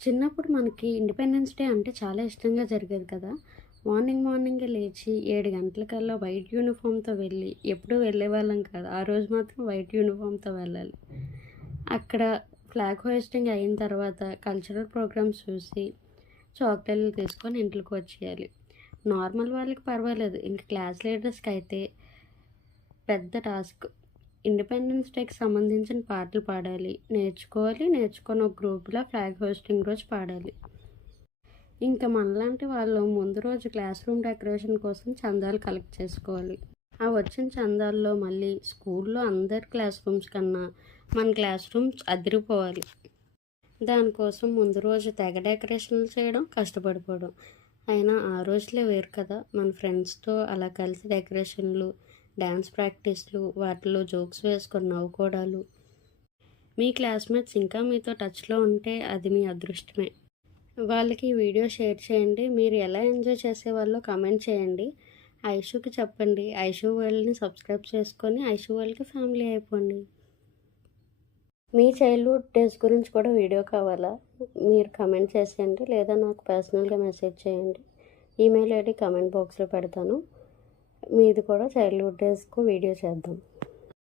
చిన్నప్పుడు మనకి independence day అంటే చాలా ఇష్టంగా జరిగేది కదా! మార్నింగే లేచి 7 గంటలకల్లా వైట్ యూనిఫామ్‌తో వెళ్ళి ఎప్పుడూ వెళ్ళేవాళ్ళం కాదు. ఆ రోజు మాత్రం వైట్ యూనిఫామ్‌తో వెళ్ళాలి. అక్కడ ఫ్లాగ్ హోయిస్టింగ్ అయిన తర్వాత కల్చరల్ ప్రోగ్రామ్స్ చూసి చాక్లెట్‌లు తీసుకొని ఇంట్లోకి వచ్చేయాలి. నార్మల్ వాళ్ళకి పర్వాలేదు. ఇంక క్లాస్ లీడర్స్‌కి అయితే పెద్ద టాస్క్. ఇండిపెండెన్స్ డేకి సంబంధించిన పాటలు పాడాలి. నేర్చుకొని ఒక గ్రూప్‌లో ఫ్లాగ్ హోస్టింగ్ రోజు పాడాలి. ఇంకా మనలాంటి వాళ్ళు ముందు రోజు క్లాస్ రూమ్ డెకరేషన్ కోసం చందాలు కలెక్ట్ చేసుకోవాలి. ఆ వచ్చిన చందాల్లో మళ్ళీ స్కూల్లో అందరి క్లాస్ రూమ్స్ కన్నా మన క్లాస్ రూమ్స్ అదిరిపోవాలి. దానికోసం ముందు రోజు తెగ డెకరేషన్లు చేయడం, కష్టపడిపోవడం. అయినా ఆ రోజులే వేరు కదా! మన ఫ్రెండ్స్‌తో అలా కలిసి డెకరేషన్లు, డ్యాన్స్ ప్రాక్టీస్‌లు, వాటిలో జోక్స్ వేసుకొని నవ్వుకోవడాలు. మీ క్లాస్‌మేట్స్ ఇంకా మీతో టచ్‌లో ఉంటే అది మీ అదృష్టమే. వాళ్ళకి ఈ వీడియో షేర్ చేయండి. మీరు ఎలా ఎంజాయ్ చేసేవాళ్ళో కామెంట్ చేయండి. ఐషుకి చెప్పండి. ఐషు వరల్డ్‌ని సబ్స్క్రైబ్ చేసుకొని ఐషు వరల్డ్‌కి ఫ్యామిలీ అయిపోండి. మీ చైల్డ్‌హుడ్ డేస్ గురించి కూడా వీడియో కావాలా? మీరు కామెంట్ చేసేయండి. లేదా నాకు పర్సనల్‌గా మెసేజ్ చేయండి. ఈమెయిల్ ఐడి కామెంట్ బాక్స్‌లో పెడతాను. మీది కూడా చైల్డ్‌హుడ్ డేస్‌కు వీడియో చేద్దాం.